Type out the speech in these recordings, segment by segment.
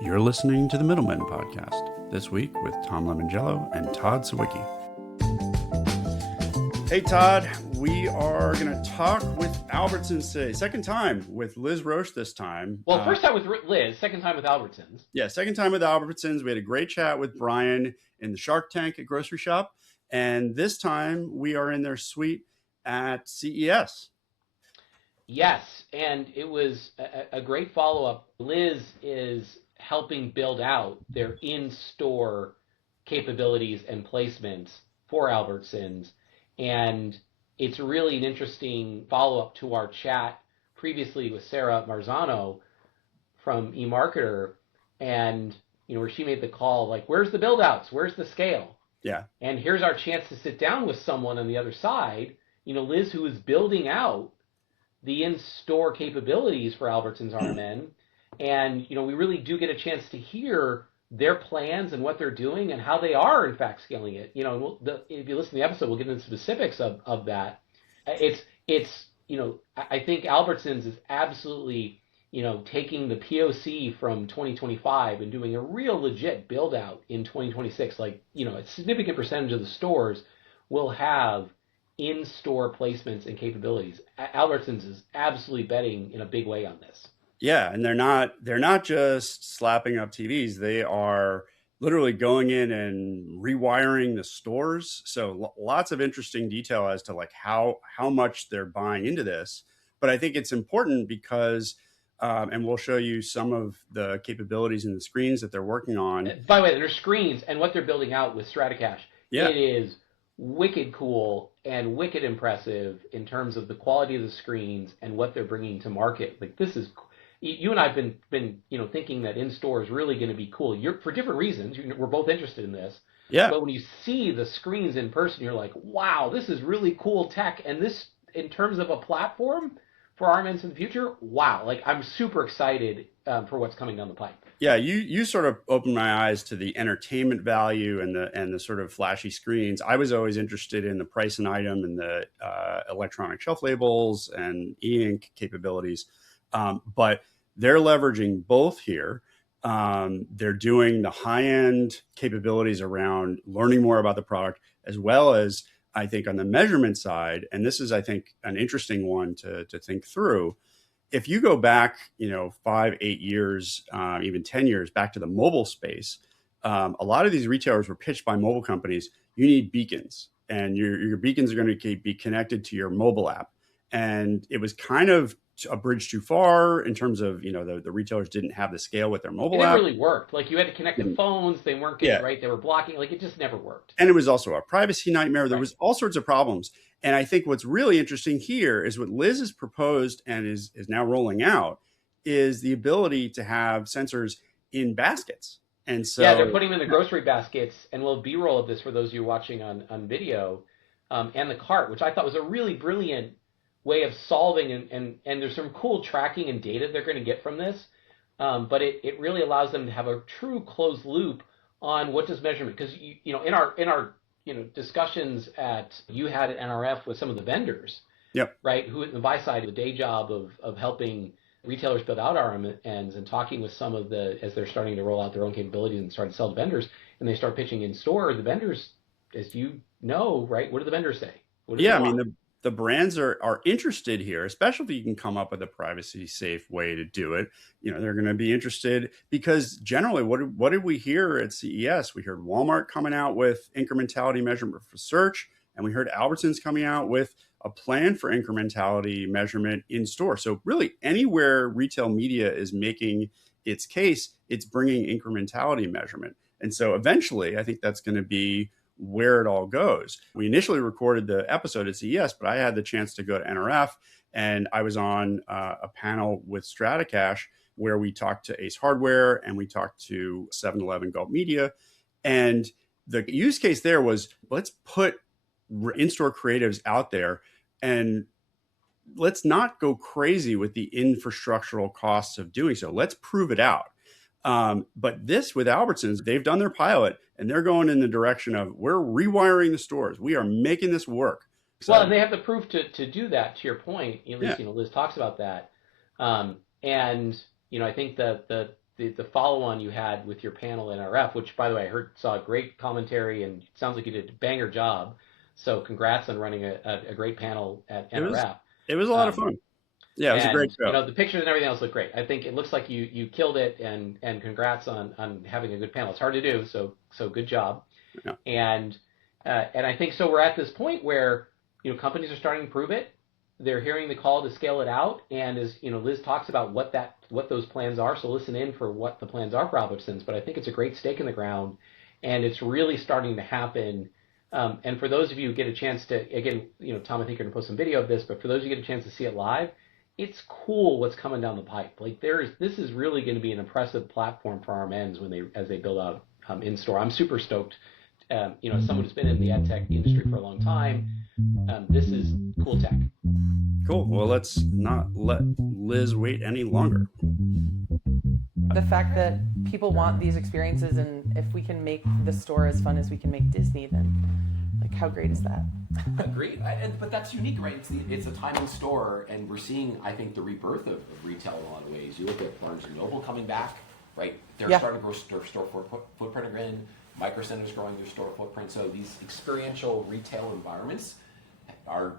You're listening to the Middlemen Podcast, this week with Tom Lemongello and Todd Sawicki. Hey, Todd, we are going to talk with Albertsons today. Second time with Liz Roche this time. Well, first time with Liz, second time with Albertsons. Yeah, second time with Albertsons. We had a great chat with Brian in the Shark Tank at Grocery Shop. And this time we are in their suite at CES. Yes, and it was a great follow-up. Liz is helping build out their in-store capabilities and placements for Albertsons. And it's really an interesting follow-up to our chat previously with Sarah Marzano from eMarketer, and where she made the call, like, where's the build-outs? Where's the scale? Yeah. And here's our chance to sit down with someone on the other side, Liz, who is building out the in-store capabilities for Albertsons RMN. And, we really do get a chance to hear their plans and what they're doing and how they are, in fact, scaling it. If you listen to the episode, we'll get into specifics of that. I think Albertsons is absolutely, taking the POC from 2025 and doing a real legit build out in 2026. Like, a significant percentage of the stores will have in-store placements and capabilities. Albertsons is absolutely betting in a big way on this. Yeah, and they're not just slapping up TVs. They are literally going in and rewiring the stores. So lots of interesting detail as to like how much they're buying into this. But I think it's important because, and we'll show you some of the capabilities in the screens that they're working on. By the way, their screens and what they're building out with StrataCache. Yeah. It is wicked cool and wicked impressive in terms of the quality of the screens and what they're bringing to market. Like, this is, you and I have been thinking that in-store is really going to be cool. For different reasons. We're both interested in this. Yeah. But when you see the screens in person, you're like, wow, this is really cool tech. And this, in terms of a platform for RMNs in the future, wow. Like, I'm super excited for what's coming down the pipe. Yeah, you sort of opened my eyes to the entertainment value and the sort of flashy screens. I was always interested in the price and item and the electronic shelf labels and e-ink capabilities, but they're leveraging both here. They're doing the high-end capabilities around learning more about the product, as well as, I think, on the measurement side. And this is, I think, an interesting one to think through. If you go back, 5, 8 years, even 10 years back to the mobile space, a lot of these retailers were pitched by mobile companies. You need beacons, and your beacons are going to be connected to your mobile app. And it was kind of a bridge too far in terms of, the retailers didn't have the scale with their mobile app. It really worked. Like, you had to connect the phones. They weren't getting right. They were blocking. Like, it just never worked. And it was also a privacy nightmare. There was all sorts of problems. And I think what's really interesting here is what Liz has proposed and is now rolling out is the ability to have sensors in baskets. And so, yeah, they're putting them in the grocery baskets, and we'll B-roll of this for those of you watching on video, and the cart, which I thought was a really brilliant way of solving, and there's some cool tracking and data they're going to get from this, but it really allows them to have a true closed loop on what does measurement, because in our discussions you had at NRF with some of the vendors, yep, right, who in the buy side, the day job of helping retailers build out RMNs and talking with some of as they're starting to roll out their own capabilities and start to sell to vendors, and they start pitching in store, the vendors, as you know, right, what do the vendors say? The brands are interested here, especially if you can come up with a privacy safe way to do it. They're going to be interested because generally, what did we hear at CES? We heard Walmart coming out with incrementality measurement for search, and we heard Albertsons coming out with a plan for incrementality measurement in store. So really, anywhere retail media is making its case, it's bringing incrementality measurement. And so eventually, I think that's going to be where it all goes. We initially recorded the episode at CES, but I had the chance to go to NRF, and I was on a panel with StrataCache where we talked to Ace Hardware and we talked to 7-Eleven Gulp Media. And the use case there was, let's put in-store creatives out there and let's not go crazy with the infrastructural costs of doing so. Let's prove it out. But this with Albertsons, they've done their pilot and they're going in the direction of we're rewiring the stores. We are making this work. So, well, and they have the proof to do that, to your point. At least, Liz talks about that. And, I think the the follow-on you had with your panel NRF, which, by the way, saw a great commentary and it sounds like you did a banger job. So congrats on running a great panel at NRF. It was a lot of fun. Yeah, it was a great show. The pictures and everything else look great. I think it looks like you killed it, and congrats on having a good panel. It's hard to do, so good job. Yeah. And I think so. We're at this point where companies are starting to prove it. They're hearing the call to scale it out, and as Liz talks about what those plans are. So listen in for what the plans are for Albertsons. But I think it's a great stake in the ground, and it's really starting to happen. And for those of you who get a chance to, again, Tom, I think you're gonna post some video of this, but for those who get a chance to see it live, it's cool what's coming down the pipe. Like this is really going to be an impressive platform for our men's as they build out in store. I'm super stoked. As someone who's been in the ad tech industry for a long time, this is cool tech. Cool. Well, let's not let Liz wait any longer. The fact that people want these experiences, and if we can make the store as fun as we can make Disney, then how great is that? Agreed. But that's unique, right? It's a time in store, and we're seeing, I think, the rebirth of retail in a lot of ways. You look at Barnes & Noble coming back, right? They're starting to grow their store footprint again. Micro Center's growing their store footprint. So these experiential retail environments are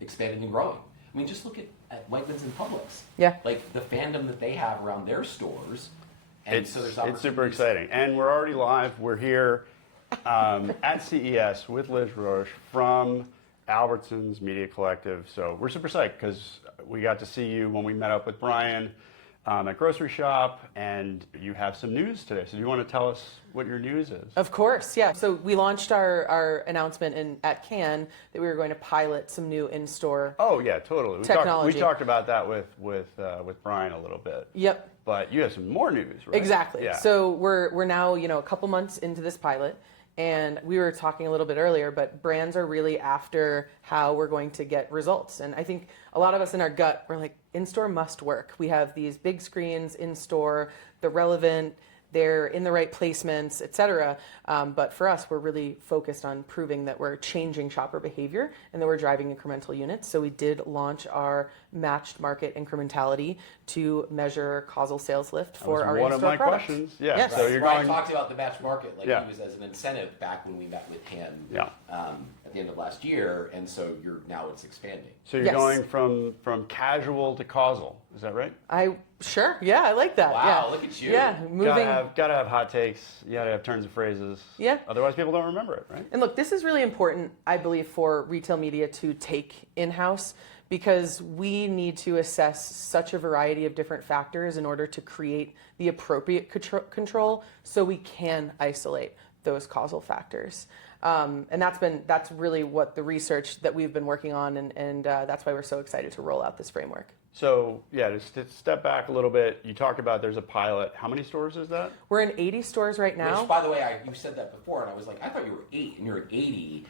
expanding and growing. I mean, just look at Wegmans and Publix. Yeah. Like the fandom that they have around their stores. And it's super exciting. And we're already live. We're here at CES with Liz Roche from Albertsons Media Collective. So we're super psyched because we got to see you when we met up with Brian at Grocery Shop, and you have some news today. So do you want to tell us what your news is? Of course, yeah. So we launched our announcement at Cannes that we were going to pilot some new in-store technology. We talked about that with Brian a little bit. Yep. But you have some more news, right? Exactly. Yeah. So we're now a couple months into this pilot. And we were talking a little bit earlier, but brands are really after how we're going to get results. And I think a lot of us in our gut, we're like, in-store must work. We have these big screens in-store, they're relevant, they're in the right placements, et cetera. But for us, we're really focused on proving that we're changing shopper behavior and that we're driving incremental units. So we did launch our matched market incrementality to measure causal sales lift for our in-store products. One of my questions. Yeah. Yes. So you're Brian going. talked about the matched market, he was as an incentive back when we met with him at the end of last year, and so now it's expanding. So you're going from casual to causal. Is that right? I like that. Wow, look at you. Yeah, moving. Gotta have hot takes. You gotta have turns of phrases. Yeah. Otherwise, people don't remember it, right? And look, this is really important, I believe, for retail media to take in-house because we need to assess such a variety of different factors in order to create the appropriate control so we can isolate those causal factors. And that's really what the research that we've been working on, and that's why we're so excited to roll out this framework. So, just to step back a little bit, you talked about there's a pilot. How many stores is that? We're in 80 stores right now. Which, by the way, you said that before, and I was like, I thought you were 8, and you're at 80.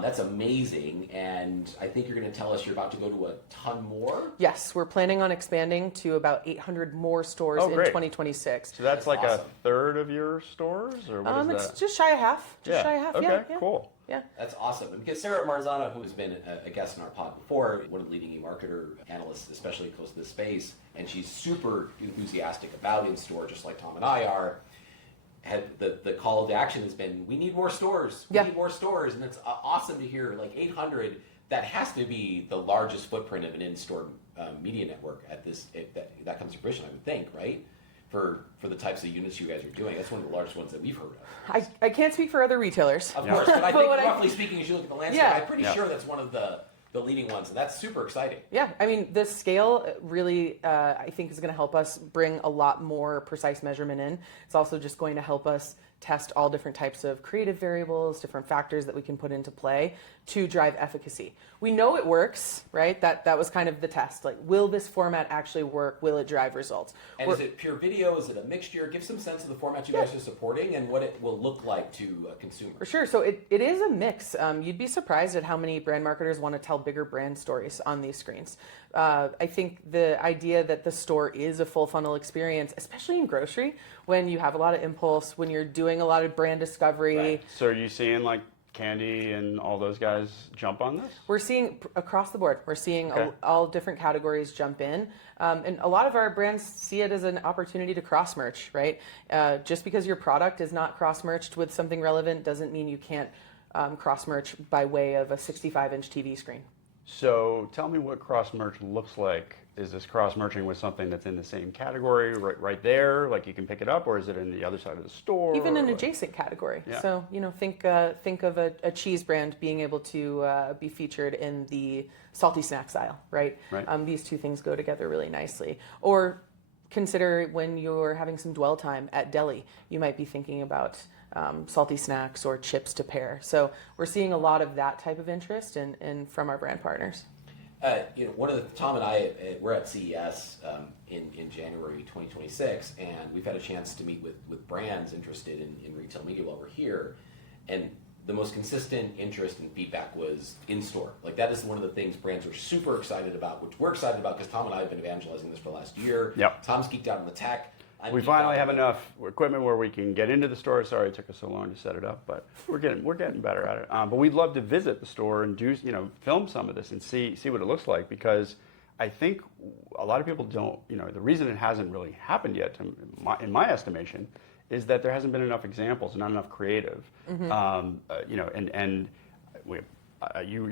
That's amazing, and I think you're going to tell us you're about to go to a ton more? Yes, we're planning on expanding to about 800 more stores in 2026. So that's like awesome. A third of your stores? Or what is that? It's just shy of half. Shy of half, okay, yeah. cool. Yeah. That's awesome. And because Sarah Marzano, who has been a guest in our pod before, one of the leading e-marketer analysts, especially close to this space, and she's super enthusiastic about in-store, just like Tom and I are, the call to action has been, we need more stores. We need more stores. And it's awesome to hear, 800, that has to be the largest footprint of an in-store media network that comes to fruition, I would think, right? For the types of units you guys are doing. That's one of the largest ones that we've heard of. I can't speak for other retailers. Of course, but I think roughly speaking, as you look at the landscape, I'm pretty sure that's one of the leading ones, and that's super exciting. Yeah, I mean, the scale really, I think, is going to help us bring a lot more precise measurement in. It's also just going to help us test all different types of creative variables, different factors that we can put into play to drive efficacy. We know it works, right? That was kind of the test. Will this format actually work? Will it drive results? And is it pure video? Is it a mixture? Give some sense of the format you guys are supporting and what it will look like to consumers. For sure. So it is a mix. You'd be surprised at how many brand marketers want to tell bigger brand stories on these screens. I think the idea that the store is a full funnel experience, especially in grocery, when you have a lot of impulse, when you're doing a lot of brand discovery. Right. So are you seeing Candy and all those guys jump on this? We're seeing across the board. We're seeing Okay. all different categories jump in, and a lot of our brands see it as an opportunity to cross merch. Right, just because your product is not cross merched with something relevant doesn't mean you can't cross merch by way of a 65-inch TV screen. So tell me what cross merch looks like. Is this cross merching with something that's in the same category right there, like you can pick it up, or is it in the other side of the store? Even an adjacent category. Yeah. So think of a cheese brand being able to be featured in the salty snacks aisle, right? Right. These two things go together really nicely. Or consider when you're having some dwell time at deli, you might be thinking about salty snacks or chips to pair. So we're seeing a lot of that type of interest in from our brand partners. Tom and I, we're at CES in January 2026, and we've had a chance to meet with brands interested in retail media while we're here. And the most consistent interest and feedback was in-store. Like, that is one of the things brands are super excited about, which we're excited about because Tom and I have been evangelizing this for the last year. Yep. Tom's geeked out on the tech. We finally have enough equipment where we can get into the store. Sorry it took us so long to set it up, but we're getting better at it. But we'd love to visit the store and do film some of this and see what it looks like, because I think a lot of people don't. The reason it hasn't really happened yet, in my estimation, is that there hasn't been enough examples, not enough creative. You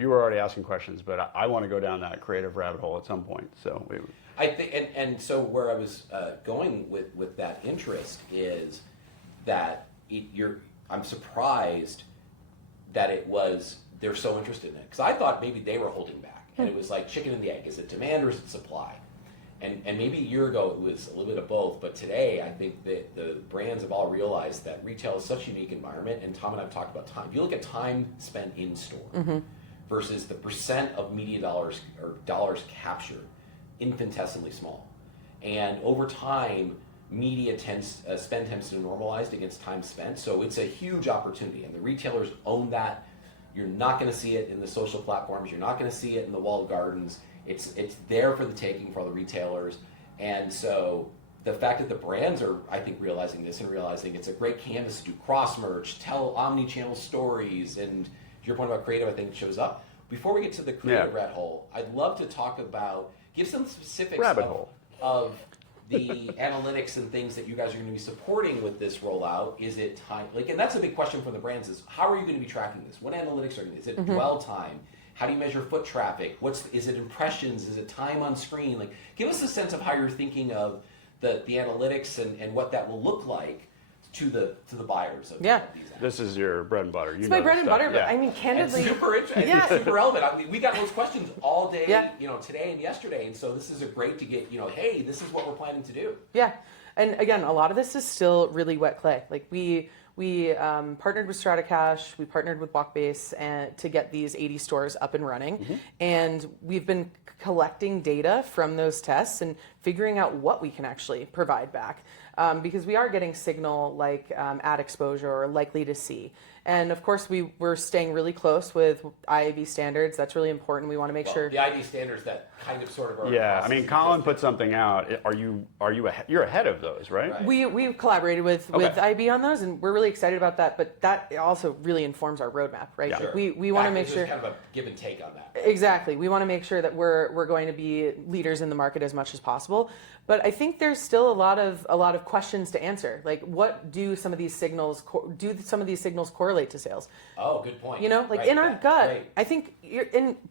were already asking questions, but I want to go down that creative rabbit hole at some point. So I think, and so where I was going with that interest is that I'm surprised that they're so interested in it, because I thought maybe they were holding back, and it was like chicken and the egg. Is it demand or is it supply? And maybe a year ago it was a little bit of both, but today I think that the brands have all realized that retail is such a unique environment, and Tom and I have talked about time. If you look at time spent in store versus the percent of media dollars or dollars captured, infinitesimally small. And over time, media spend tends to normalize against time spent, so it's a huge opportunity, and the retailers own that. You're not going to see it in the social platforms. You're not going to see it in the walled gardens. It's there for the taking for all the retailers. And so the fact that the brands are, I think, realizing this and realizing it's a great canvas to do cross-merch, tell omni-channel stories, and to your point about creative, I think it shows up. Before we get to the creative rabbit hole, I'd love to talk about, give some specifics of the analytics and things that you guys are going to be supporting with this rollout. Is it time, and that's a big question from the brands, is how are you going to be tracking this? What analytics are you, is it dwell time? How do you measure foot traffic? Is it impressions? Is it time on screen? Give us a sense of how you're thinking of the analytics and what that will look like to the buyers of these apps. This is your bread and butter. It's my bread and butter, but I mean, candidly, and super interesting, super relevant. I mean, we got those questions all day, today and yesterday, and so this is great to get, hey, this is what we're planning to do. Yeah, and again, a lot of this is still really wet clay. We partnered with StrataCache, we partnered with Walkbase to get these 80 stores up and running, and we've been collecting data from those tests and figuring out what we can actually provide back, because we are getting signal like ad exposure or likely to see. And of course, we're staying really close with IAB standards. That's really important. We want to make sure the IAB standards that kind of sort of are. Yeah, I mean, Colin put something out. You're ahead of those, right? We've collaborated with IAB on those, and we're really excited about that. But that also really informs our roadmap, right? Yeah. Sure. We want to make sure kind of a give and take on that. Exactly. We want to make sure that we're going to be leaders in the market as much as possible. But I think there's still a lot of questions to answer. Like, what do some of these signals correlate to sales? Oh, good point. In our gut, I think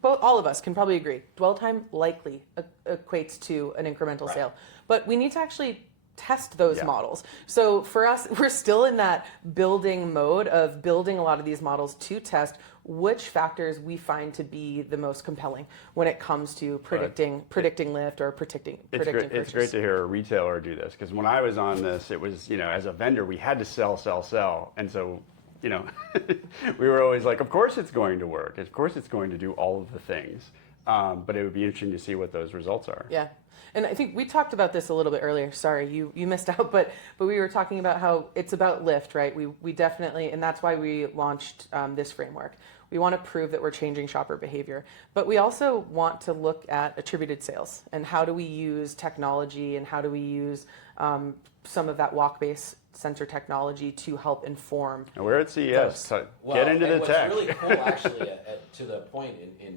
all of us can probably agree. Dwell time likely equates to an incremental sale, but we need to actually test those models. So for us, we're still in that building mode of building a lot of these models to test which factors we find to be the most compelling when it comes to predicting lift or predicting purchase. It's great to hear a retailer do this, because when I was on this, it was, as a vendor, we had to sell. And so, we were always like, of course it's going to work. Of course it's going to do all of the things. But it would be interesting to see what those results are. Yeah. And I think we talked about this a little bit earlier. Sorry, you missed out, but we were talking about how it's about lift, right? We definitely, and that's why we launched this framework. We want to prove that we're changing shopper behavior, but we also want to look at attributed sales and how do we use technology and how do we use some of that Walkbase sensor technology to help inform. And we're at CES, so get into the tech. What's really cool, actually, to the point,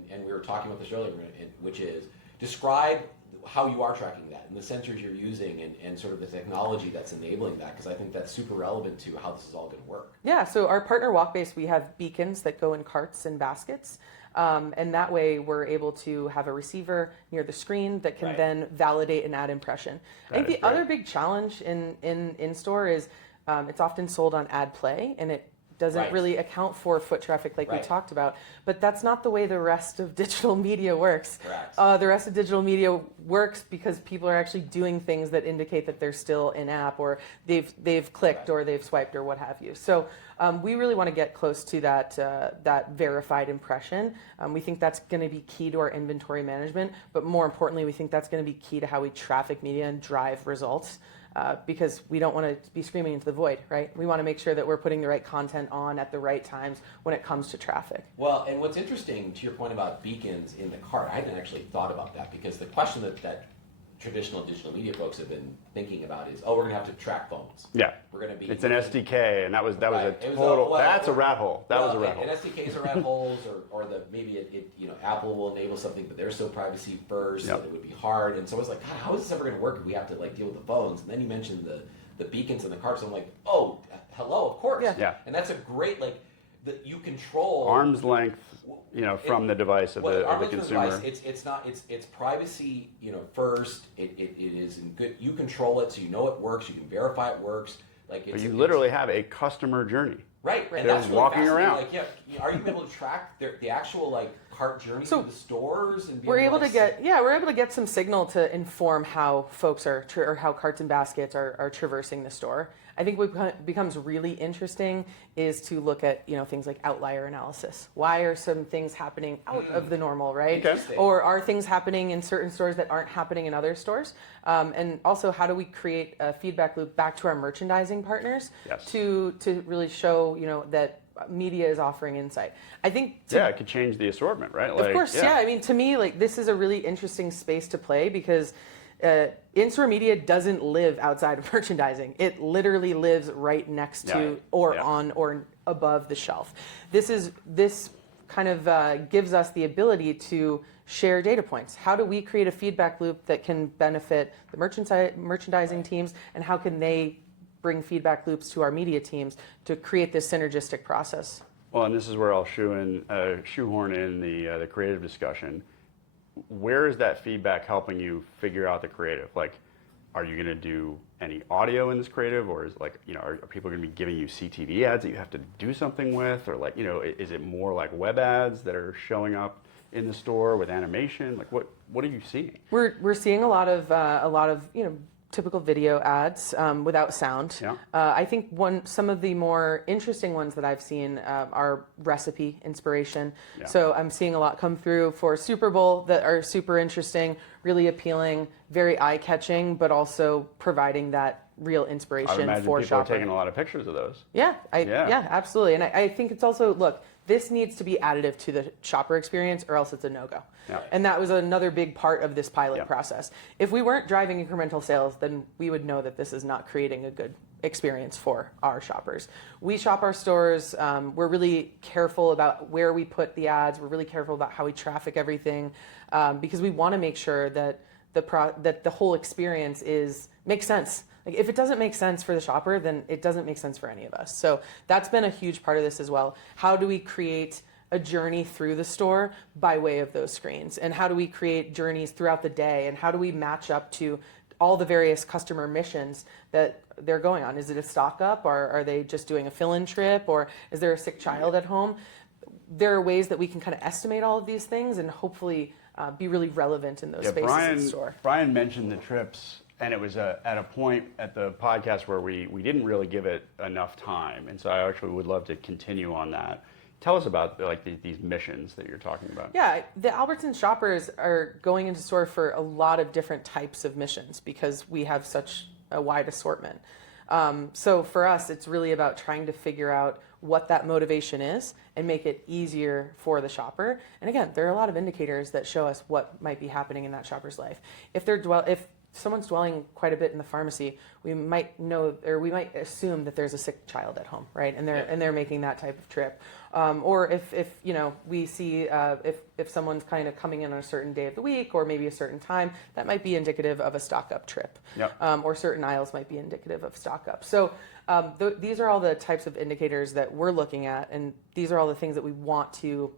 and we were talking about this earlier, which is describe how you are tracking that and the sensors you're using and sort of the technology that's enabling that, because I think that's super relevant to how this is all going to work. Yeah, so our partner Walkbase, we have beacons that go in carts and baskets. And that way we're able to have a receiver near the screen that can then validate an ad impression. I think the other big challenge in store is it's often sold on ad play, and it doesn't really account for foot traffic like we talked about. But that's not the way the rest of digital media works. The rest of digital media works because people are actually doing things that indicate that they're still in-app, or they've clicked or they've swiped or what have you. So we really want to get close to that verified impression. We think that's going to be key to our inventory management, but more importantly, we think that's going to be key to how we traffic media and drive results. Because we don't want to be screaming into the void, right? We want to make sure that we're putting the right content on at the right times when it comes to traffic. Well, and what's interesting to your point about beacons in the cart, I hadn't actually thought about that, because the question that traditional digital media folks have been thinking about is, we're going to have to track phones. Yeah. We're going to be. It's an SDK, and that was a total. That's a rat hole. That was a rat hole. And SDKs are rat holes, or maybe Apple will enable something, but they're so privacy first that it would be hard. And so I was like, God, how is this ever going to work if we have to deal with the phones? And then you mentioned the beacons in the cars. So I'm like, oh, hello, of course. Yeah. And that's a great that you control arm's length, from the device of the consumer. It's privacy, first. It is in good. You control it, so you know it works. You can verify it works. But you literally have a customer journey. Right. And they're that's really walking around. Are you able to track the actual cart journey through the stores? And we're able to get some signal to inform how folks are or how carts and baskets are traversing the store. I think what becomes really interesting is to look at things like outlier analysis. Why are some things happening out of the normal, right? Okay. Or are things happening in certain stores that aren't happening in other stores? And also, how do we create a feedback loop back to our merchandising partners to really show that media is offering insight? I think it could change the assortment, right? Of course, yeah. I mean, to me, this is a really interesting space to play, because in-store media doesn't live outside of merchandising. It literally lives right next to or on or above the shelf. This kind of gives us the ability to share data points. How do we create a feedback loop that can benefit the merchandising teams, and how can they bring feedback loops to our media teams to create this synergistic process? Well, and this is where I'll shoehorn in the creative discussion. Where is that feedback helping you figure out the creative? Are you going to do any audio in this creative, or is are people going to be giving you CTV ads that you have to do something with, or is it more like web ads that are showing up in the store with animation? What are you seeing? We're seeing a lot of typical video ads without sound. Yeah. I think some of the more interesting ones that I've seen are recipe inspiration. Yeah. So I'm seeing a lot come through for Super Bowl that are super interesting, really appealing, very eye-catching, but also providing that real inspiration I would imagine for people shopping. are taking a lot of pictures of those. Yeah, absolutely. And I think it's also, this needs to be additive to the shopper experience, or else it's a no-go. Yeah. And that was another big part of this pilot process. If we weren't driving incremental sales, then we would know that this is not creating a good experience for our shoppers. We shop our stores. We're really careful about where we put the ads. We're really careful about how we traffic everything, because we want to make sure that the whole experience makes sense. If it doesn't make sense for the shopper, then it doesn't make sense for any of us. So that's been a huge part of this as well. How do we create a journey through the store by way of those screens? And how do we create journeys throughout the day? And how do we match up to all the various customer missions that they're going on? Is it a stock up, or are they just doing a fill-in trip, or is there a sick child at home? There are ways that we can kind of estimate all of these things and hopefully be really relevant in those spaces in the store. Brian mentioned the trips. And it was at a point at the podcast where we didn't really give it enough time. And so I actually would love to continue on that. Tell us about these missions that you're talking about. Yeah, the Albertsons shoppers are going into store for a lot of different types of missions because we have such a wide assortment. So for us, it's really about trying to figure out what that motivation is and make it easier for the shopper. And again, there are a lot of indicators that show us what might be happening in that shopper's life. If someone's dwelling quite a bit in the pharmacy, we might know, or we might assume that there's a sick child at home, right? And they're making that type of trip. Or if we see if someone's kind of coming in on a certain day of the week or maybe a certain time, that might be indicative of a stock up trip. Yep. Or certain aisles might be indicative of stock up. So these are all the types of indicators that we're looking at, and these are all the things that we want to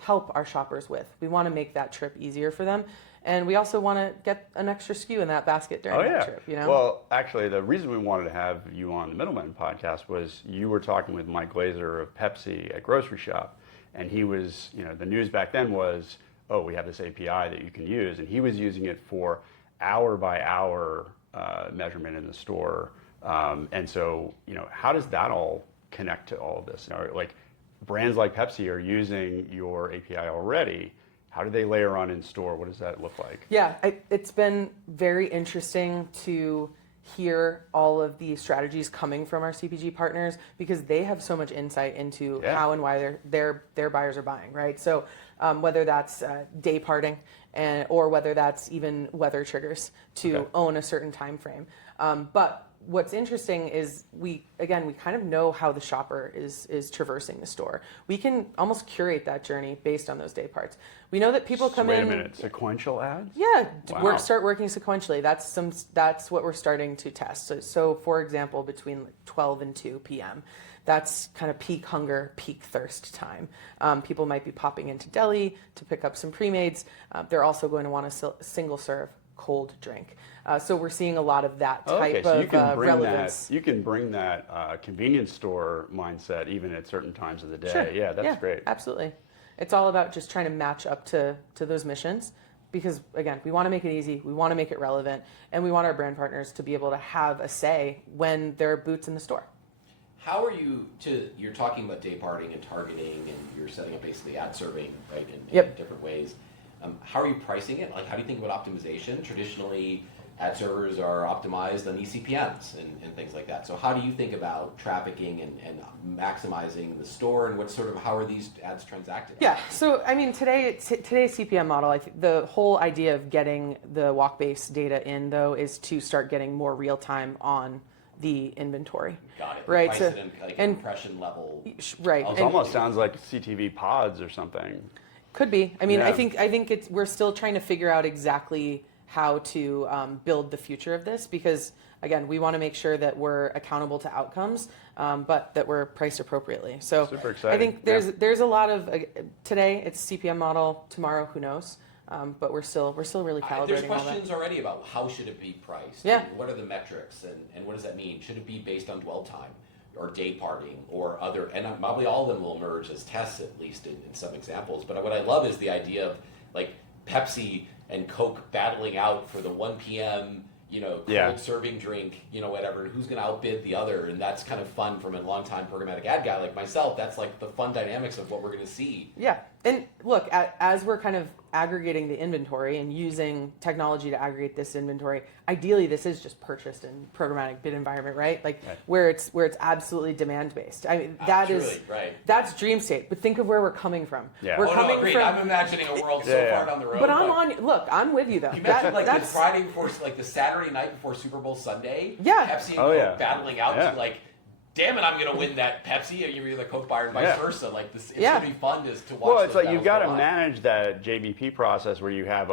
help our shoppers with. We want to make that trip easier for them. And we also want to get an extra SKU in that basket during that trip, Well, actually, the reason we wanted to have you on the Middlemen podcast was you were talking with Mike Glazer of Pepsi at Grocery Shop, and he was, the news back then was, oh, we have this API that you can use, and he was using it for hour by hour measurement in the store. And so, how does that all connect to all of this? Like brands like Pepsi are using your API already. How do they layer on in store? What does that look like? Yeah, it's been very interesting to hear all of the strategies coming from our CPG partners because they have so much insight into how and why their buyers are buying, right? So whether that's day parting or whether that's even weather triggers to own a certain time frame. But what's interesting is we kind of know how the shopper is traversing the store. We can almost curate that journey based on those day parts. We know that people come in. Wait a minute, sequential ads? Yeah, Wow. start working sequentially. That's what we're starting to test. So for example, between 12 and 2 p.m., that's kind of peak hunger, peak thirst time. People might be popping into deli to pick up some pre-mades. They're also going to want a single serve cold drink. So we're seeing a lot of that type of relevance. You can bring that convenience store mindset even at certain times of the day. Sure. Yeah, that's great. Absolutely. It's all about just trying to match up to those missions because, again, we want to make it easy, we want to make it relevant, and we want our brand partners to be able to have a say when there are boots in the store. How are you're talking about day parting and targeting, and you're setting up basically ad serving, right, in different ways. How are you pricing it? Like, how do you think about optimization? Traditionally, ad servers are optimized on eCPMs and things like that. So how do you think about trafficking and maximizing the store, and how are these ads transacted? Yeah, so I mean, today's CPM model, I think the whole idea of getting the walk-based data in, though, is to start getting more real-time on the inventory. Got it. Right. Price So, it in impression level. Right. It almost sounds like CTV pods or something. Could be. I mean, I think we're still trying to figure out exactly how to build the future of this because, again, we want to make sure that we're accountable to outcomes, but that we're priced appropriately. So super exciting. I think there's a lot of today it's CPM model, tomorrow who knows, but we're still really calibrating. There's questions already about how should it be priced. Yeah. And what are the metrics and what does that mean? Should it be based on dwell time or day parting or other? And probably all of them will emerge as tests, at least in some examples. But what I love is the idea of like Pepsi and Coke battling out for the 1 p.m. Cold serving drink, whatever, and who's going to outbid the other, and that's kind of fun from a long-time programmatic ad guy like myself. That's like the fun dynamics of what we're going to see. Yeah, and look, as we're kind of aggregating the inventory and using technology to aggregate this inventory, ideally this is just purchased in programmatic bid environment, right? Like where it's absolutely demand based. I mean, that's dream state. But think of where we're coming from. Yeah. We're coming from. I'm imagining a world so far down the road. But I'm with you though. You imagine the Friday before, like the Saturday night before Super Bowl Sunday. Yeah. Pepsi and Coke battling out to like, damn it, I'm going to win that Pepsi. You're the Coke buyer and vice versa. Like this, it's going to be fun to watch. Well, it's like you've got to manage that JBP process where you have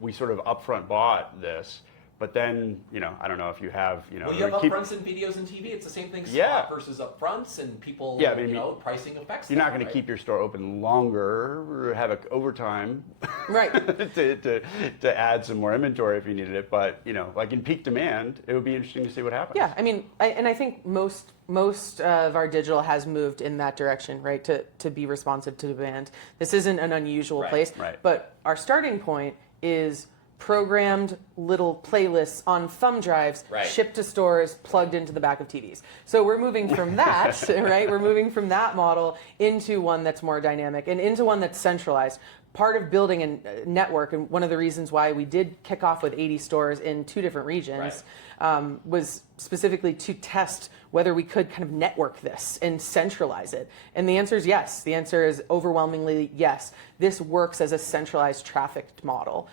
we sort of upfront bought this, but then I don't know if you have Well, you have upfronts in videos and TV. It's the same thing. Spot versus upfronts, and people. Pricing affects. You're not going to keep your store open longer or have an overtime, right? to add some more inventory if you needed it, but like in peak demand, it would be interesting to see what happens. Yeah, I mean, I think most of our digital has moved in that direction, right? To be responsive to demand. This isn't an unusual place, but our starting point is programmed little playlists on thumb drives shipped to stores, plugged into the back of TVs. So we're moving from that, right? We're moving from that model into one that's more dynamic and into one that's centralized. part of building a network, and one of the reasons why we did kick off with 80 stores in 2 different regions, was specifically to test whether we could kind of network this and centralize it. And the answer is yes. The answer is overwhelmingly yes. This works as a centralized trafficked model,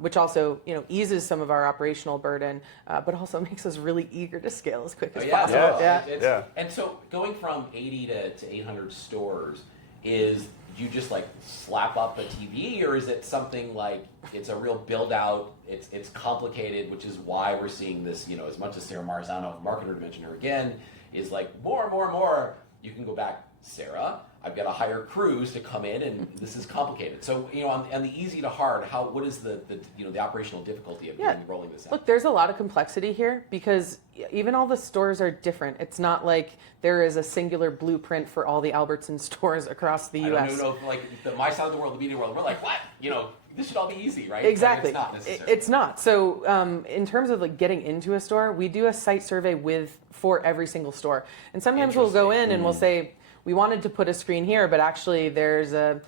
which also eases some of our operational burden, but also makes us really eager to scale as quick as possible. And so going from 80 to 800 stores, is you just like slap up a TV, or is it something like it's a real build out, it's complicated, which is why we're seeing this, as much as Sarah Marzano, marketer, to mention her again, is like more, you can go back, Sarah, I've got to hire crews to come in, and this is complicated. So, on the easy to hard, what is the operational difficulty of rolling this out? Look, there's a lot of complexity here because even all the stores are different. It's not like there is a singular blueprint for all the Albertsons stores across the U.S. I don't even know if, like, my side of the world, the media world, we're like, what? This should all be easy, right? Exactly. It's not necessarily. It's not. So in terms of like getting into a store, we do a site survey for every single store. And sometimes we'll go in and we'll say, we wanted to put a screen here, but actually there's a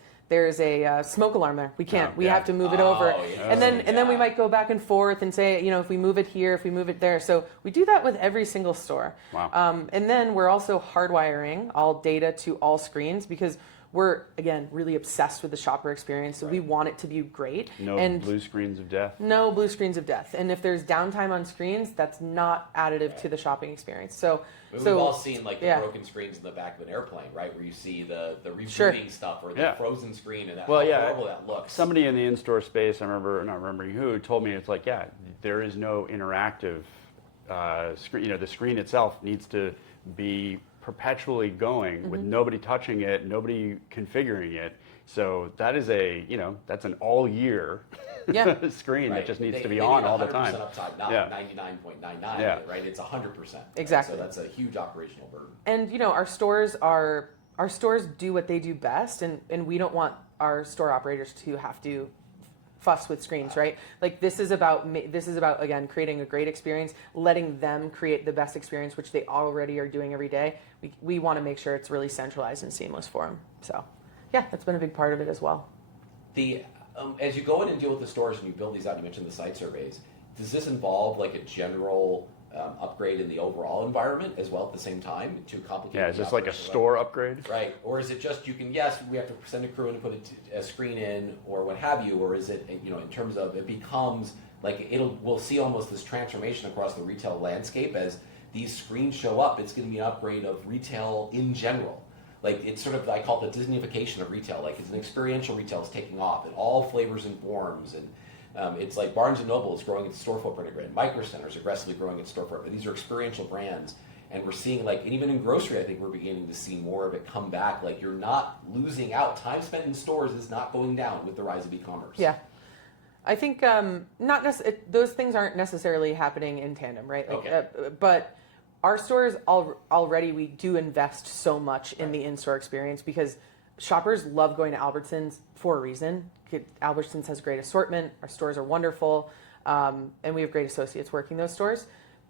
smoke alarm there. We can't. We have to move it over. And then we might go back and forth and say, if we move it here, if we move it there. So we do that with every single store. Wow. And then we're also hardwiring all data to all screens because we're, again, really obsessed with the shopper experience. So we want it to be great. No blue screens of death. No blue screens of death. And if there's downtime on screens, that's not additive to the shopping experience. So we've all seen like the broken screens in the back of an airplane, right? Where you see the rebooting stuff or the frozen screen and how horrible that looks. Somebody in the in-store space, not remembering who, told me it's like, there is no interactive screen. The screen itself needs to be perpetually going with nobody touching it, nobody configuring it. So that is that's an all year screen that just needs to be on all the time. 100% uptime, not 99.99, right? It's 100%. Exactly. So that's a huge operational burden. And our stores do what they do best, and we don't want our store operators to have to fuss with screens, right? Like this is about again creating a great experience, letting them create the best experience, which they already are doing every day. We want to make sure it's really centralized and seamless for them. So, that's been a big part of it as well. As you go in and deal with the stores and you build these out, you mentioned the site surveys. Does this involve like a general upgrade in the overall environment as well at the same time to complicate? Yeah, is this like a store upgrade? Right, or is it just we have to send a crew in and put a screen in or what have you, or is it in terms of it becomes like we'll see almost this transformation across the retail landscape as these screens show up. It's going to be an upgrade of retail in general. Like it's sort of, I call it the Disneyfication of retail. Like it's an experiential retail is taking off in all flavors and forms, and it's like Barnes & Noble is growing its store footprint again. Micro Center's aggressively growing its store footprint. These are experiential brands, and we're seeing and even in grocery, I think we're beginning to see more of it come back. Like you're not losing out. Time spent in stores is not going down with the rise of e-commerce. Yeah. I think those things aren't necessarily happening in tandem, right? But our stores already, we do invest so much in the in-store experience because shoppers love going to Albertsons for a reason. Albertsons has great assortment. Our stores are wonderful, and we have great associates working those stores.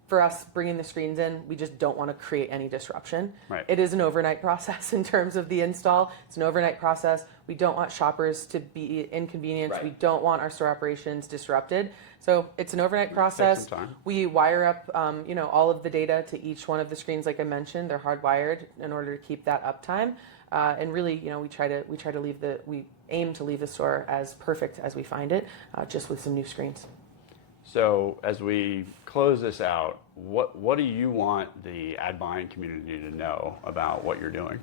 For us, bringing the screens in, we just don't want to create any disruption. Right. It is an overnight process in terms of the install. It's an overnight process. We don't want shoppers to be inconvenienced. Right. We don't want our store operations disrupted. So it's an overnight process. Take some time. We wire up, all of the data to each one of the screens, like I mentioned. They're hardwired in order to keep that uptime. And really, we aim to leave the store as perfect as we find it, just with some new screens. So as we close this out, what do you want the ad buying community to know about what you're doing?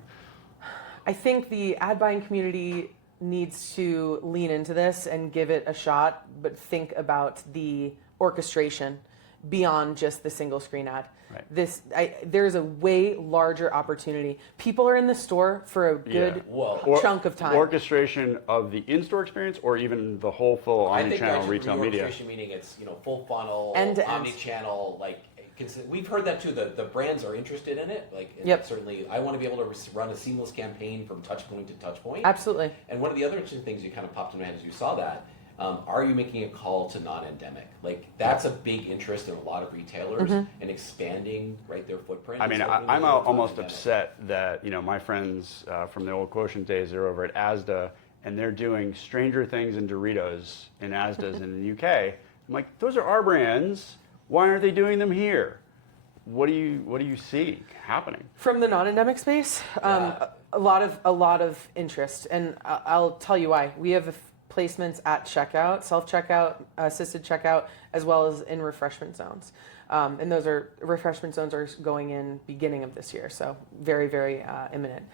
I think the ad buying community needs to lean into this and give it a shot, but think about the orchestration beyond just the single screen ad. Right. There's a way larger opportunity. People are in the store for a good chunk of time. Orchestration of the in-store experience, or even the whole full omni-channel retail media. Orchestration meaning it's full funnel, End-to-end. omni-channel. We've heard that too. The brands are interested in it. Certainly, I want to be able to run a seamless campaign from touch point to touch point. Absolutely. And one of the other interesting things you kind of popped in my head as you saw that. Are you making a call to non-endemic? That's a big interest in a lot of retailers and expanding their footprint. I mean, I'm almost upset that my friends from the old Quotient days are over at Asda, and they're doing Stranger Things and Doritos in Asda's in the UK. I'm like, those are our brands. Why aren't they doing them here? What do you see happening from the non-endemic space? A lot of interest, and I'll tell you why. We have placements at checkout, self-checkout, assisted checkout, as well as in refreshment zones. And those refreshment zones are going in beginning of this year, so very, very imminent.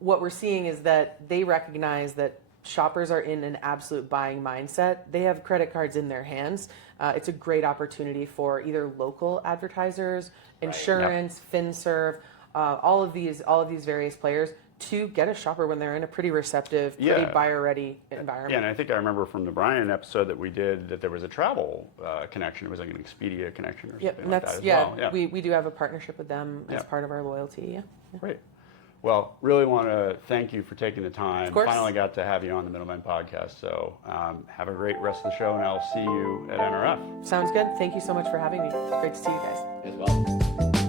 What we're seeing is that they recognize that shoppers are in an absolute buying mindset. They have credit cards in their hands. It's a great opportunity for either local advertisers, insurance, FinServe, all of these various players to get a shopper when they're in a pretty receptive, pretty buyer-ready environment. Yeah, and I think I remember from the Brian episode that we did that there was a travel connection. It was like an Expedia connection or something like that as well. Yeah, we do have a partnership with them as part of our loyalty. Yeah. Great. Well, really want to thank you for taking the time. Of course. Finally got to have you on the Middlemen Podcast. So have a great rest of the show, and I'll see you at NRF. Sounds good. Thank you so much for having me. It's great to see you guys. As well.